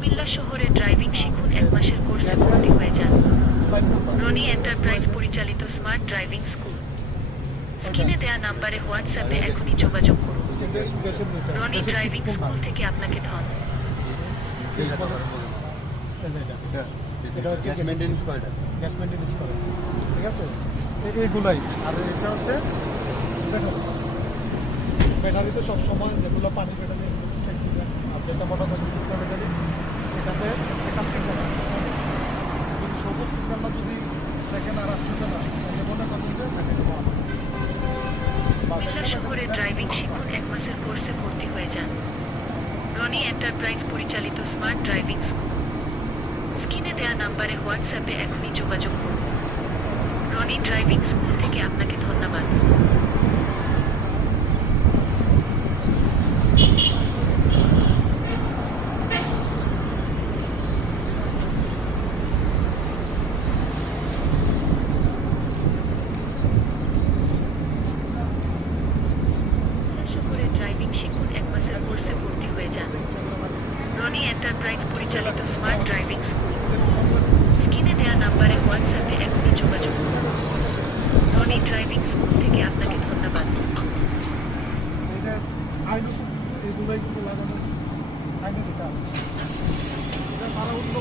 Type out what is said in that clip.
কুমিল্লা শহরে ড্রাইভিং শিখুন 1 মাসের কোর্সে ভর্তি হয়ে যান। রনি এন্টারপ্রাইজ পরিচালিত স্মার্ট ড্রাইভিং স্কুল। স্ক্রিনে দেয়া নাম্বারে হোয়াটসঅ্যাপে এখনই যোগাযোগ করুন। রনি ড্রাইভিং স্কুল থেকে আপনাকে গ্যাস মেইনটেনেন্স করে, ঠিক আছে, এইগুলাই। আর এটা হচ্ছে ব্যাটারি তো সবসময় যেগুলো পানি ব্যাটারি আর যেটা মোটা শুকনো ব্যাটারি, এটাতে একটা সিগন্যাল যদি সবুজ সিগন্যালটা যদি দেখেন আর আসতেছে না, তাহলে মনে করেন যে তাকে কুমিল্লা শহরে ড্রাইভিং শিখুন 1 মাসের কোর্সে ভর্তি হয়ে যান। রনি এন্টারপ্রাইজ পরিচালিত স্মার্ট ড্রাইভিং স্কুল। স্ক্রিনে দেয়া নাম্বারে হোয়াটসঅ্যাপে এখনই যোগাযোগ করুন। রনি ড্রাইভিং স্কুল থেকে আপনাকে ধন্যবাদ। শহরে ড্রাইভিং শিখুন 1 মাসের কোর্সে ভর্তি হয়ে যান। রনি এন্টারপ্রাইজ পরিচালিত স্মার্ট ড্রাইভিং স্কুল। স্ক্রিনে দেয়া নাম্বারে হোয়াটসঅ্যাপে এখনই যোগাযোগ করুন। রনি ড্রাইভিং স্কুল থেকে আপনাকে ধন্যবাদ। এইগুলোই কিন্তু লাগানো আইনে যেটা তারা অন্য